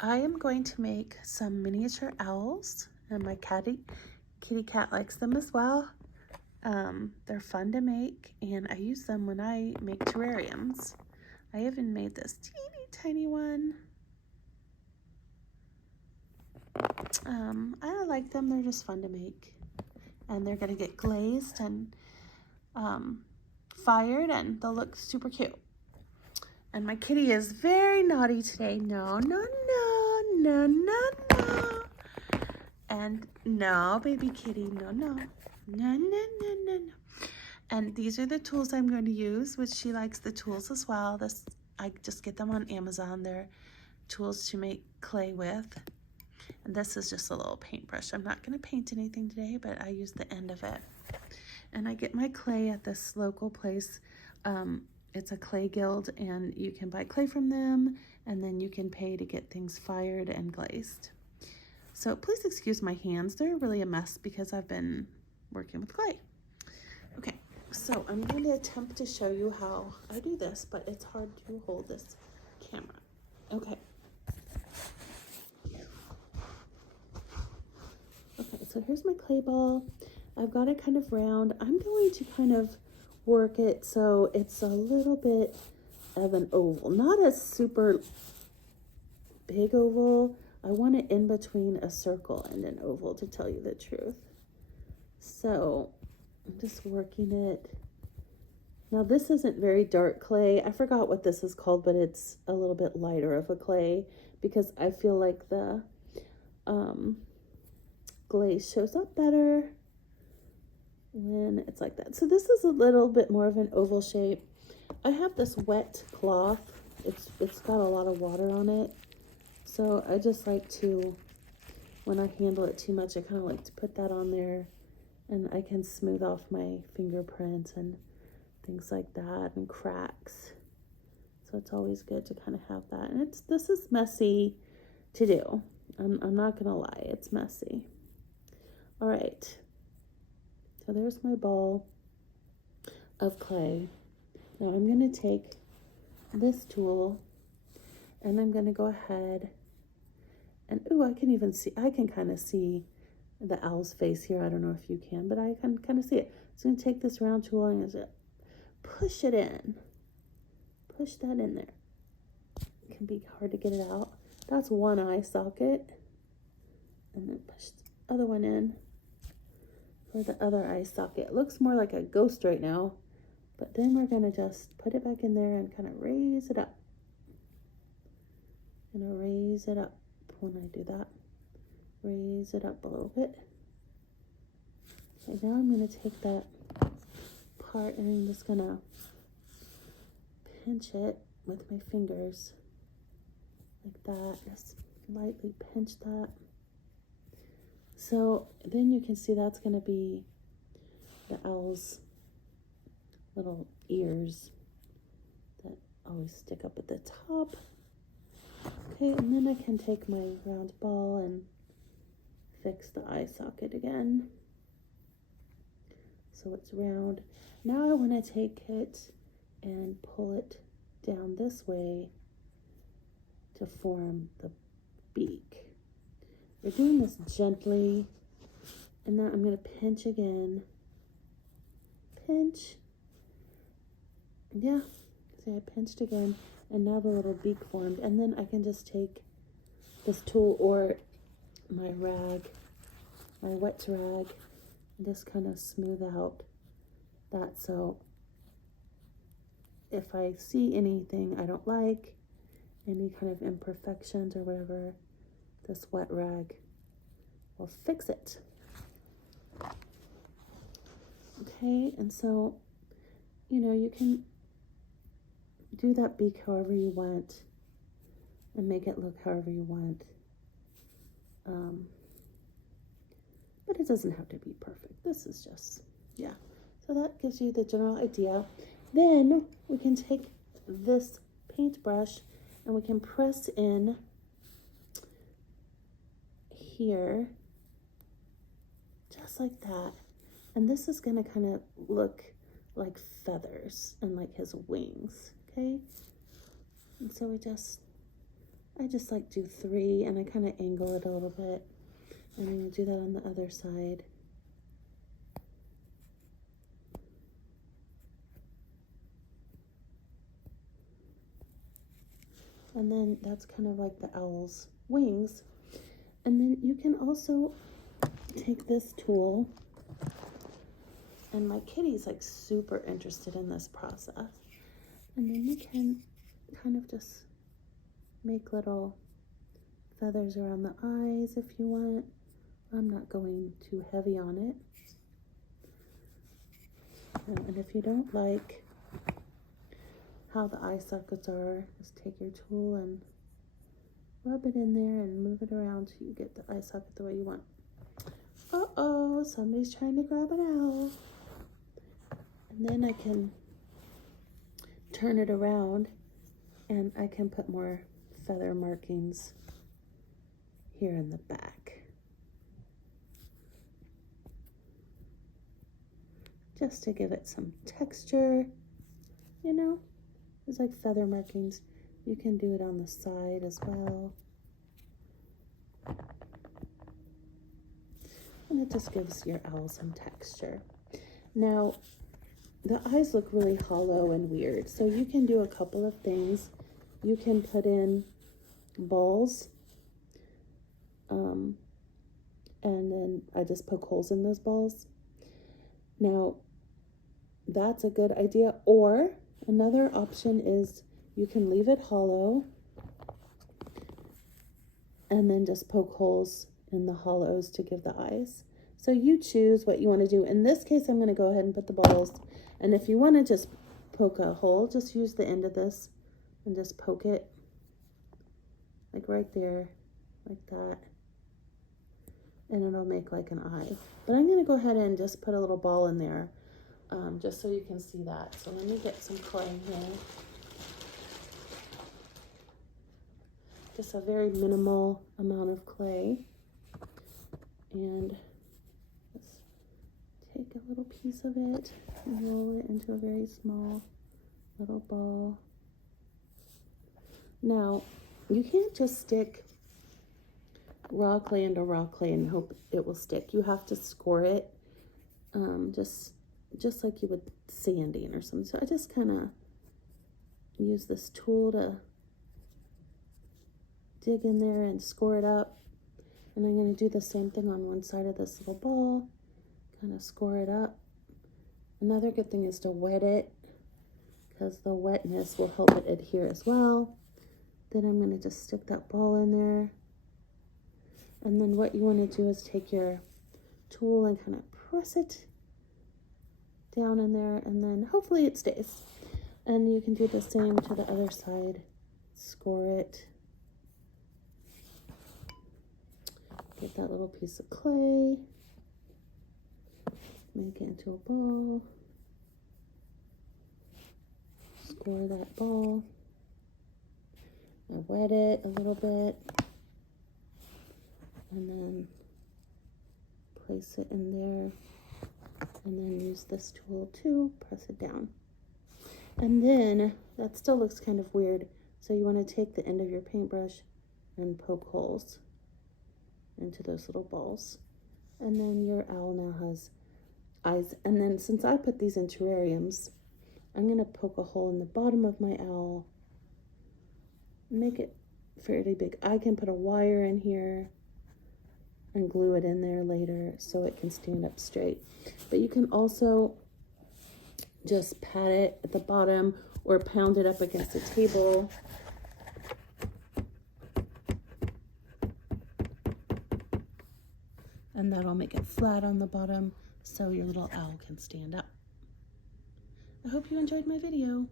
I am going to make some miniature owls, and my kitty cat likes them as well. They're fun to make, and I use them when I make terrariums. I even made this teeny tiny one. I like them. They're just fun to make, and they're gonna get glazed and fired, and they'll look super cute. And my kitty is very naughty today. No, no, no, no, no, no. And no, baby kitty, no, no. No, no, no, no, no. And these are the tools I'm going to use, which she likes the tools as well. I just get them on Amazon. They're tools to make clay with. And this is just a little paintbrush. I'm not going to paint anything today, but I use the end of it. And I get my clay at this local place. It's a clay guild, and you can buy clay from them, and then you can pay to get things fired and glazed. So please excuse my hands. They're really a mess because I've been working with clay. Okay, so I'm going to attempt to show you how I do this, but it's hard to hold this camera. Okay. Okay, so here's my clay ball. I've got it kind of round. I'm going to kind of work it so it's a little bit of an oval, not a super big oval. I want it in between a circle and an oval, to tell you the truth. So I'm just working it. Now this isn't very dark clay. I forgot what this is called, but it's a little bit lighter of a clay because I feel like the glaze shows up better when it's like that. So this is a little bit more of an oval shape. I have this wet cloth. It's got a lot of water on it. So I just like to, when I handle it too much, I kind of like to put that on there, and I can smooth off my fingerprints and things like that, and cracks. So it's always good to kind of have that. And this is messy to do. I'm not gonna lie, it's messy. All right. So there's my ball of clay. Now I'm going to take this tool, and I'm going to go ahead and, ooh, I can kind of see the owl's face here. I don't know if you can, but I can kind of see it. So I'm going to take this round tool and just push it in. Push that in there. It can be hard to get it out. That's one eye socket. And then push the other one in for the other eye socket. It looks more like a ghost right now, but then we're gonna just put it back in there and kind of raise it up. Gonna raise it up when I do that. Raise it up a little bit. Okay, now I'm gonna take that part and I'm just gonna pinch it with my fingers like that. Just lightly pinch that. So then you can see that's going to be the owl's little ears that always stick up at the top. Okay, and then I can take my round ball and fix the eye socket again. So it's round. Now I want to take it and pull it down this way to form the beak. We're doing this gently, and now I'm going to pinch again. Pinch. Yeah, see, I pinched again, and now the little beak formed. And then I can just take this tool or my rag, my wet rag, and just kind of smooth out that. So if I see anything I don't like, any kind of imperfections or whatever, this wet rag will fix it. Okay, and so, you know, you can do that beak however you want and make it look however you want. But it doesn't have to be perfect. This is just, yeah. So that gives you the general idea. Then we can take this paintbrush and we can press in here, just like that. And this is gonna kind of look like feathers and like his wings, okay? And so I just like do 3 and I kind of angle it a little bit. And I'm going to do that on the other side. And then that's kind of like the owl's wings. And then you can also take this tool, and my kitty's like super interested in this process. And then you can kind of just make little feathers around the eyes if you want. I'm not going too heavy on it. And if you don't like how the eye sockets are, just take your tool and rub it in there and move it around till you get the eye socket the way you want. Uh-oh, somebody's trying to grab an owl. And then I can turn it around and I can put more feather markings here in the back. Just to give it some texture, you know? It's like feather markings. You can do it on the side as well. And it just gives your owl some texture. Now, the eyes look really hollow and weird, so you can do a couple of things. You can put in balls, and then I just poke holes in those balls. Now, that's a good idea. Or another option is you can leave it hollow and then just poke holes in the hollows to give the eyes. So you choose what you want to do. In this case, I'm going to go ahead and put the balls. And if you want to just poke a hole, just use the end of this and just poke it like right there, like that. And it'll make like an eye. But I'm going to go ahead and just put a little ball in there, just so you can see that. So let me get some clay here. Just a very minimal amount of clay. And just take a little piece of it and roll it into a very small little ball. Now, you can't just stick raw clay into raw clay and hope it will stick. You have to score it, just like you would sanding or something. So I just kind of use this tool to dig in there and score it up. And I'm going to do the same thing on one side of this little ball, kind of score it up. Another good thing is to wet it, because the wetness will help it adhere as well. Then I'm going to just stick that ball in there. And then what you want to do is take your tool and kind of press it down in there, and then hopefully it stays. And you can do the same to the other side. Score it. Get that little piece of clay. Make it into a ball. Score that ball. I wet it a little bit. And then place it in there. And then use this tool to press it down. And then, that still looks kind of weird. So you want to take the end of your paintbrush and poke holes into those little balls. And then your owl now has eyes. And then since I put these in terrariums, I'm going to poke a hole in the bottom of my owl. Make it fairly big. I can put a wire in here and glue it in there later so it can stand up straight. But you can also just pat it at the bottom or pound it up against a table. And that'll make it flat on the bottom so your little owl can stand up. I hope you enjoyed my video.